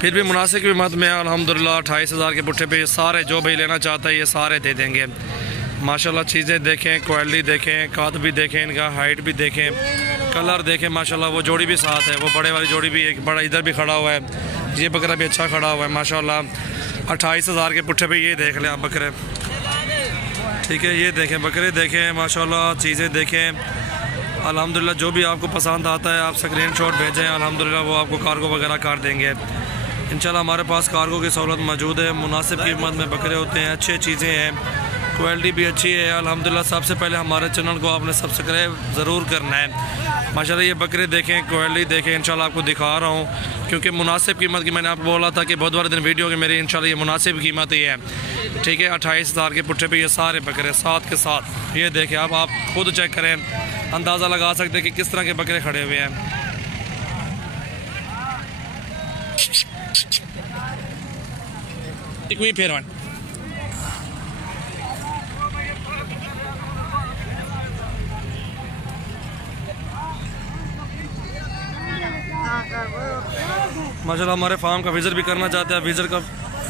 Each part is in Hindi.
फिर भी मुनासिब कीमत में अल्हम्दुलिल्लाह 28,000 के पुट्ठे पे ये सारे जो भाई लेना चाहता है ये सारे दे देंगे। माशाल्लाह चीज़ें देखें, क्वालिटी देखें, काद भी देखें, इनका हाइट भी देखें, कलर देखें। माशाल्लाह वो जोड़ी भी साथ है, वो बड़े वाली जोड़ी भी एक बड़ा इधर भी खड़ा हुआ है, ये बकरा भी अच्छा खड़ा हुआ है माशाल्लाह। 28,000 के पुट्ठे पे ये देख लें आप बकरे, ठीक है। ये देखें बकरे देखें माशाल्लाह, चीज़ें देखें अल्हम्दुलिल्लाह। जो भी आपको पसंद आता है आप स्क्रीनशॉट भेजें, अल्हम्दुलिल्लाह वो आपको कार्गो वगैरह कर देंगे इंशाल्लाह। हमारे पास कार्गो की सहूलत मौजूद है। मुनासिब कीमत में बकरे होते हैं, अच्छी चीज़ें हैं, क्वालिटी भी अच्छी है अल्हम्दुलिल्लाह। सबसे पहले हमारे चैनल को आपने सब्सक्राइब ज़रूर करना है माशाल्लाह। ये बकरे देखें, क्वालिटी देखें, इंशाल्लाह आपको दिखा रहा हूँ क्योंकि मुनासिब कीमत की मैंने आपको बोला था कि बहुत बार दिन वीडियो की मेरी इंशाल्लाह ये मुनासिब कीमत ही है, ठीक है। 28,000 के पुट्ठे पे ये सारे बकरे साथ के साथ ये देखें आप खुद चेक करें, अंदाज़ा लगा सकते हैं कि किस तरह के बकरे खड़े हुए हैं। फिर माशाल्लाह हमारे फार्म का विज़िट भी करना चाहते हैं, विज़िट का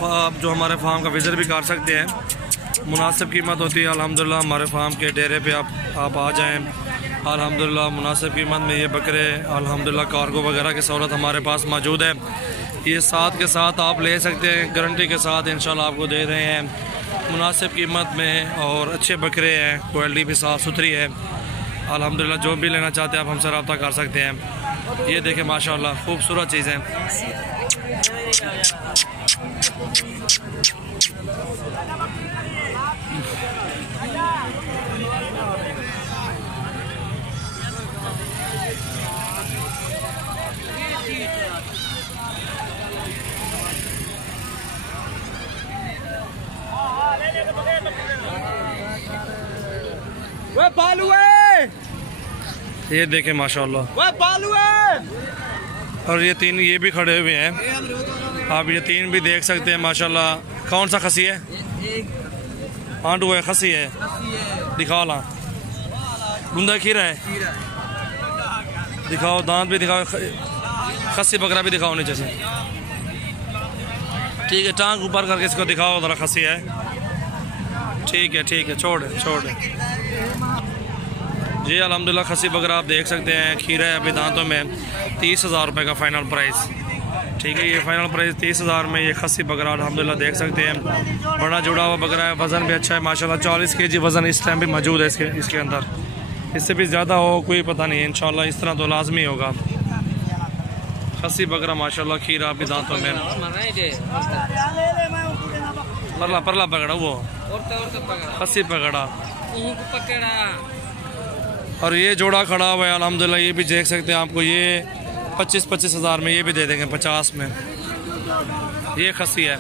आप जो हमारे फार्म का विज़िट भी कर सकते हैं। मुनासिब कीमत होती है अल्हम्दुलिल्लाह। हमारे फार्म के डेरे पे आप आ जाएं अल्हम्दुलिल्लाह। मुनासिब कीमत में ये बकरे अल्हम्दुलिल्लाह कार्गो वगैरह की सहूलत हमारे पास मौजूद है। ये साथ के साथ आप ले सकते हैं, गारंटी के साथ इंशाल्लाह आपको दे रहे हैं मुनासिब कीमत में। और अच्छे बकरे हैं, क्वालिटी भी साफ़ सुथरी है अल्हम्दुलिल्लाह। जो भी लेना चाहते हैं आप हमसे रब्ता कर सकते हैं। ये देखें माशाल्लाह खूबसूरत चीज़ें। ये देखें माशाल्लाह और ये तीन ये भी खड़े हुए हैं, आप ये तीन भी देख सकते हैं माशाल्लाह। कौन सा खसी है? आंडू है, खसी है, दिखाओ ला। गुंदा खीरा है, दिखाओ। दांत भी दिखाओ, खसी बकरा भी दिखाओ नीचे से, ठीक है। टांग ऊपर करके इसको दिखाओ ज़रा, खसी है, ठीक है ठीक है। छोड़ जी अल्हम्दुलिल्लाह खसी बकरा आप देख सकते हैं, खीरा है अभी दांतों में। 30,000 रुपये का फ़ाइनल प्राइस, ठीक है। ये फ़ाइनल प्राइस 30,000 में ये खसी बकरा अल्हम्दुलिल्लाह देख सकते हैं। बड़ा जुड़ा हुआ बकरा है, वज़न भी अच्छा है माशाल्लाह। 40 kg वज़न इस टाइम भी मौजूद है इसके अंदर। इससे भी ज़्यादा हो कोई पता नहीं है इंशाल्लाह, इस तरह तो लाजमी होगा। खसी बकरा माशाल्लाह, खीरा अभी दांतों में। परला पकड़ा वो खसी पकड़ा। और ये जोड़ा खड़ा हुआ है अल्हम्दुलिल्लाह। ये भी देख सकते हैं आपको, ये 25,000 में ये भी दे देंगे, 50 में। ये खसी है।